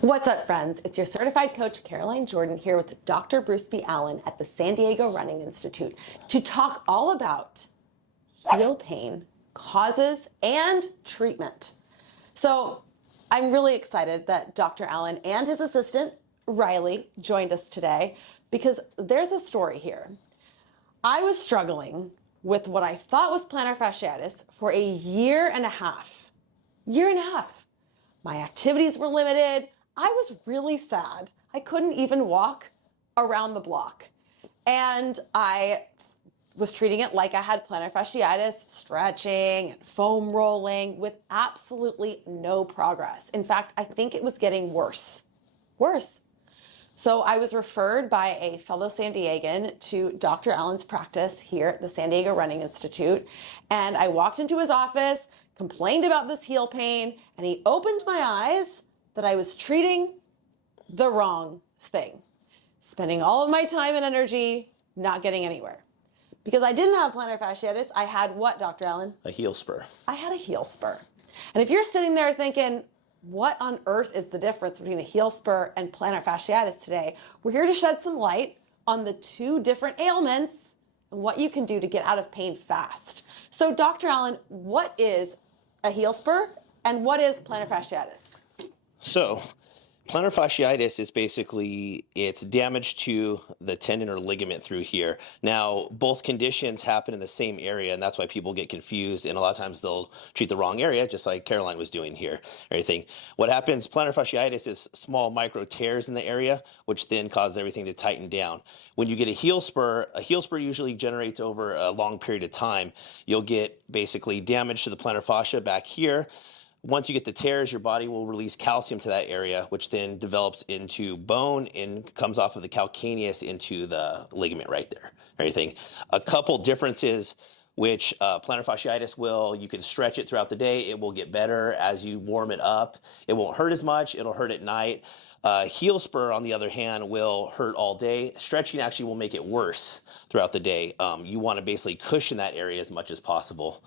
What's up, friends? It's your certified coach, Caroline Jordan, here with Dr. Bruce B. Allen at the San Diego Running Institute to talk all about heel pain, causes, and treatment. So I'm really excited that Dr. Allen and his assistant, Riley, joined us today because there's a story here. I was struggling with what I thought was plantar fasciitis for a year and a half. My activities were limited. I was really sad. I couldn't even walk around the block. And I was treating it like I had plantar fasciitis, stretching and foam rolling with absolutely no progress. In fact, I think it was getting worse. So I was referred by a fellow San Diegan to Dr. Allen's practice here at the San Diego Running Institute. And I walked into his office, complained about this heel pain, and he opened my eyes that I was treating the wrong thing. Spending all of my time and energy not getting anywhere. Because I didn't have plantar fasciitis, I had what, Dr. Allen? A heel spur. I had a heel spur. And if you're sitting there thinking, what on earth is the difference between a heel spur and plantar fasciitis today? We're here to shed some light on the two different ailments and what you can do to get out of pain fast. So Dr. Allen, what is a heel spur and what is plantar fasciitis? So, plantar fasciitis is basically, it's damage to the tendon or ligament through here. Now, both conditions happen in the same area, and that's why people get confused, and a lot of times they'll treat the wrong area, just like Caroline was doing here. Everything. What happens, plantar fasciitis is small micro tears in the area, which then causes everything to tighten down. When you get a heel spur usually generates over a long period of time. You'll get basically damage to the plantar fascia back here. Once you get the tears, your body will release calcium to that area, which then develops into bone and comes off of the calcaneus into the ligament right there. Everything. A couple differences, which plantar fasciitis you can stretch it throughout the day. It will get better as you warm it up. It won't hurt as much. It'll hurt at night. Heel spur, on the other hand, will hurt all day. Stretching actually will make it worse throughout the day. You want to basically cushion that area as much as possible.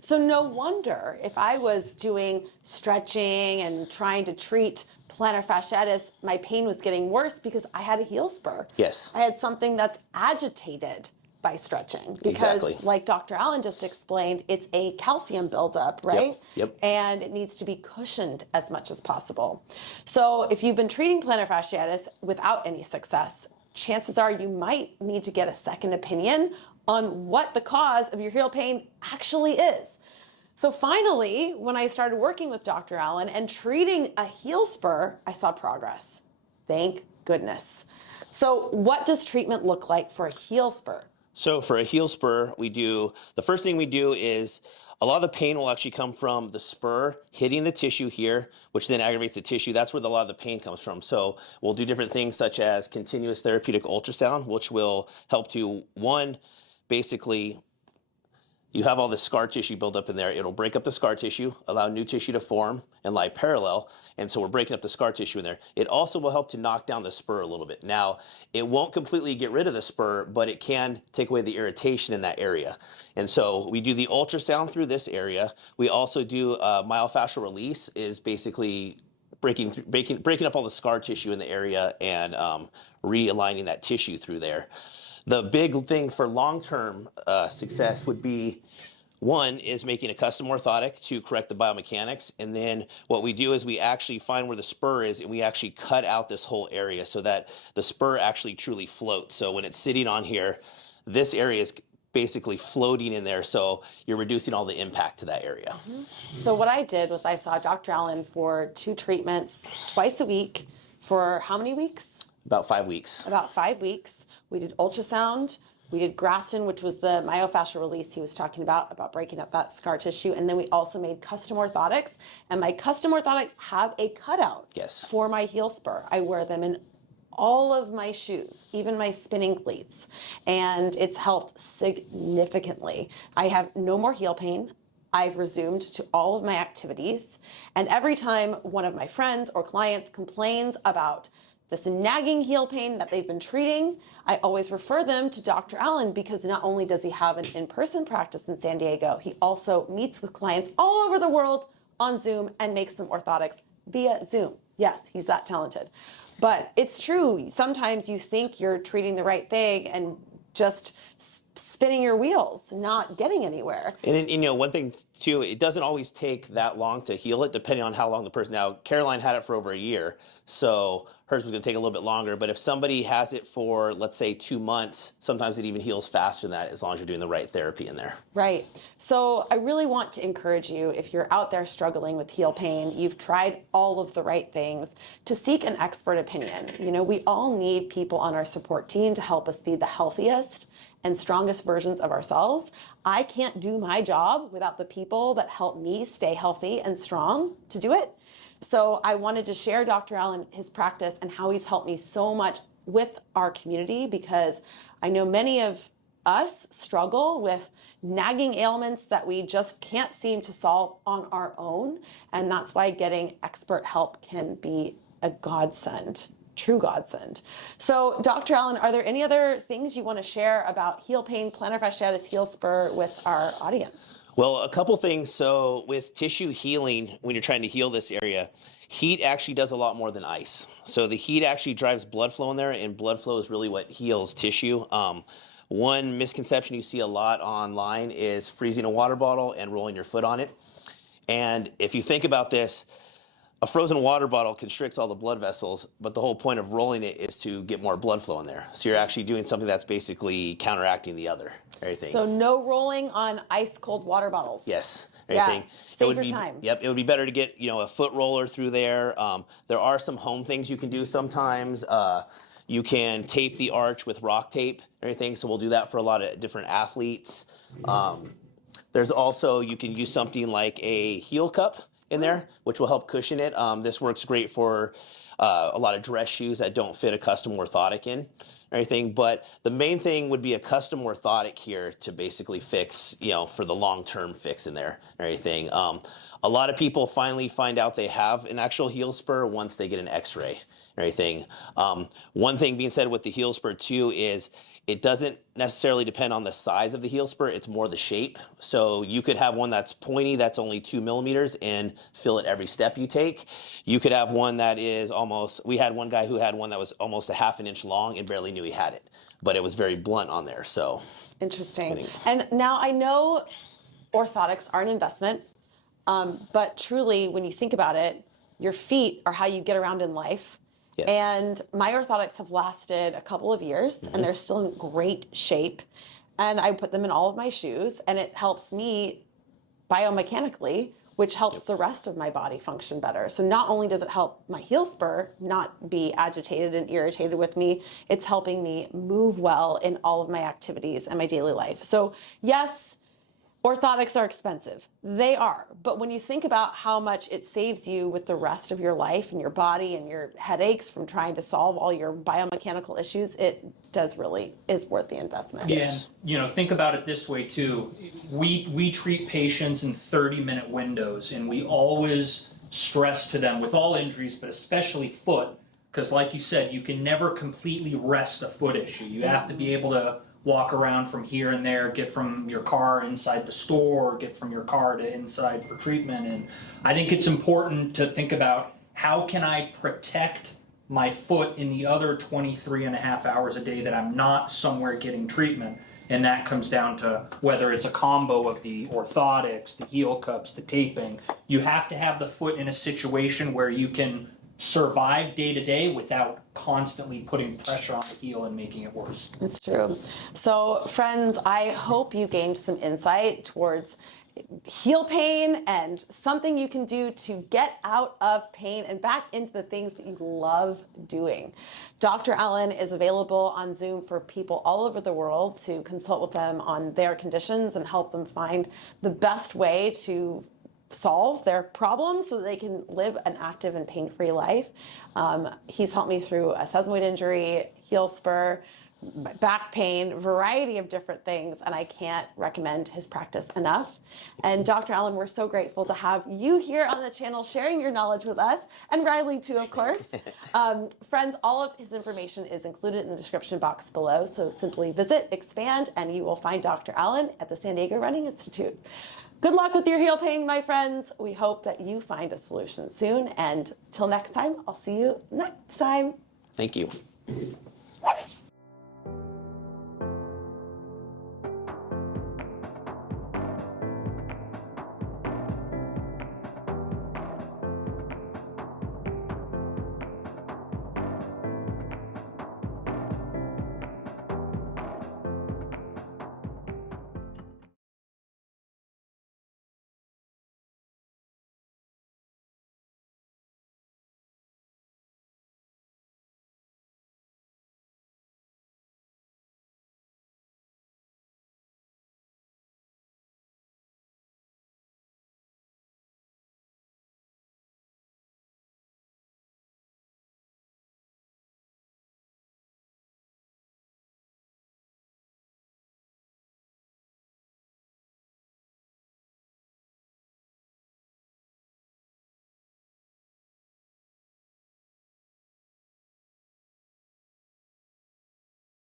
So no wonder if I was doing stretching and trying to treat plantar fasciitis, my pain was getting worse because I had a heel spur. Yes. I had something that's agitated by stretching because, exactly. Like Dr. Allen just explained, it's a calcium buildup, right? Yep. And it needs to be cushioned as much as possible. So if you've been treating plantar fasciitis without any success, chances are you might need to get a second opinion on what the cause of your heel pain actually is. So finally, when I started working with Dr. Allen and treating a heel spur, I saw progress. Thank goodness. So what does treatment look like for a heel spur? So for a heel spur, the first thing we do is a lot of the pain will actually come from the spur hitting the tissue here, which then aggravates the tissue. That's where a lot of the pain comes from. So we'll do different things such as continuous therapeutic ultrasound, which will help to, one, basically, you have all this scar tissue built up in there. It'll break up the scar tissue, allow new tissue to form and lie parallel. And so we're breaking up the scar tissue in there. It also will help to knock down the spur a little bit. Now, it won't completely get rid of the spur, but it can take away the irritation in that area. And so we do the ultrasound through this area. We also do myofascial release, is basically breaking up all the scar tissue in the area and realigning that tissue through there. The big thing for long-term success would be, one is making a custom orthotic to correct the biomechanics. And then what we do is we actually find where the spur is and we actually cut out this whole area so that the spur actually truly floats. So when it's sitting on here, this area is basically floating in there. So you're reducing all the impact to that area. Mm-hmm. So what I did was I saw Dr. Allen for 2 treatments twice a week for how many weeks? About 5 weeks. About 5 weeks. We did ultrasound. We did Graston, which was the myofascial release he was talking about breaking up that scar tissue. And then we also made custom orthotics. And my custom orthotics have a cutout for my heel spur. I wear them in all of my shoes, even my spinning cleats. And it's helped significantly. I have no more heel pain. I've resumed to all of my activities. And every time one of my friends or clients complains about this nagging heel pain that they've been treating, I always refer them to Dr. Allen because not only does he have an in-person practice in San Diego, he also meets with clients all over the world on Zoom and makes them orthotics via Zoom. Yes, he's that talented. But it's true. Sometimes you think you're treating the right thing and just spinning your wheels, not getting anywhere. And you know, one thing too, it doesn't always take that long to heal it, depending on how long the person. Now, Caroline had it for over a year, so hers was going to take a little bit longer. But if somebody has it for, let's say, 2 months, sometimes it even heals faster than that, as long as you're doing the right therapy in there. Right. So I really want to encourage you, if you're out there struggling with heel pain, you've tried all of the right things, to seek an expert opinion. You know, we all need people on our support team to help us be the healthiest and strongest versions of ourselves. I can't do my job without the people that help me stay healthy and strong to do it. So I wanted to share Dr. Allen, his practice, and how he's helped me so much with our community, because I know many of us struggle with nagging ailments that we just can't seem to solve on our own. And that's why getting expert help can be a godsend. True godsend. So, Dr. Allen, are there any other things you want to share about heel pain, plantar fasciitis, heel spur with our audience? Well, a couple things. So with tissue healing, when you're trying to heal this area, heat actually does a lot more than ice. So the heat actually drives blood flow in there, and blood flow is really what heals tissue. One misconception you see a lot online is freezing a water bottle and rolling your foot on it. And if you think about this, a frozen water bottle constricts all the blood vessels, but the whole point of rolling it is to get more blood flow in there. So you're actually doing something that's basically counteracting the other. Everything. So no rolling on ice cold water bottles. Yes. Everything. Yeah. Save your time. Yep. It would be better to get, you know, a foot roller through there. There are some home things you can do sometimes. You can tape the arch with rock tape and everything. So we'll do that for a lot of different athletes. There's also, you can use something like a heel cup in there, which will help cushion it. This works great for a lot of dress shoes that don't fit a custom orthotic in. Everything, but the main thing would be a custom orthotic here to basically fix, you know, for the long-term fix in there and everything. A lot of people finally find out they have an actual heel spur once they get an x-ray and everything. One thing being said with the heel spur too is it doesn't necessarily depend on the size of the heel spur, it's more the shape. So you could have one that's pointy, that's only 2 millimeters, and fill it every step you take. You could have one that is almost, we had one guy who had one that was almost a ½ an inch long and barely knew he had it, but it was very blunt on there, so. Interesting. And now I know orthotics are an investment, but truly when you think about it, your feet are how you get around in life. Yes. And my orthotics have lasted a couple of years, and they're still in great shape. And I put them in all of my shoes, and it helps me biomechanically, which helps the rest of my body function better. So not only does it help my heel spur not be agitated and irritated with me, it's helping me move well in all of my activities and my daily life. So yes, orthotics are expensive. They are. But when you think about how much it saves you with the rest of your life and your body and your headaches from trying to solve all your biomechanical issues, it does really is worth the investment. Yeah, and, you know, think about it this way too. We treat patients in 30-minute windows, and we always stress to them with all injuries, but especially foot, because like you said, you can never completely rest a foot issue. You have to be able to walk around from here and there, get from your car inside the store, get from your car to inside for treatment. And I think it's important to think about, how can I protect my foot in the other 23 and a half hours a day that I'm not somewhere getting treatment? And that comes down to whether it's a combo of the orthotics, the heel cups, the taping. You have to have the foot in a situation where you can survive day to day without constantly putting pressure on the heel and making it worse. It's true. So friends, I hope you gained some insight towards heel pain and something you can do to get out of pain and back into the things that you love doing. Dr. Allen is available on Zoom for people all over the world to consult with them on their conditions and help them find the best way to solve their problems so that they can live an active and pain-free life. He's helped me through a sesamoid injury, heel spur, back pain, variety of different things, and I can't recommend his practice enough. And Dr. Allen, we're so grateful to have you here on the channel sharing your knowledge with us, and Riley too, of course. Friends, all of his information is included in the description box below, so simply visit, expand, and you will find Dr. Allen at the San Diego Running Institute. Good luck with your heel pain, my friends. We hope that you find a solution soon. And till next time, I'll see you next time. Thank you.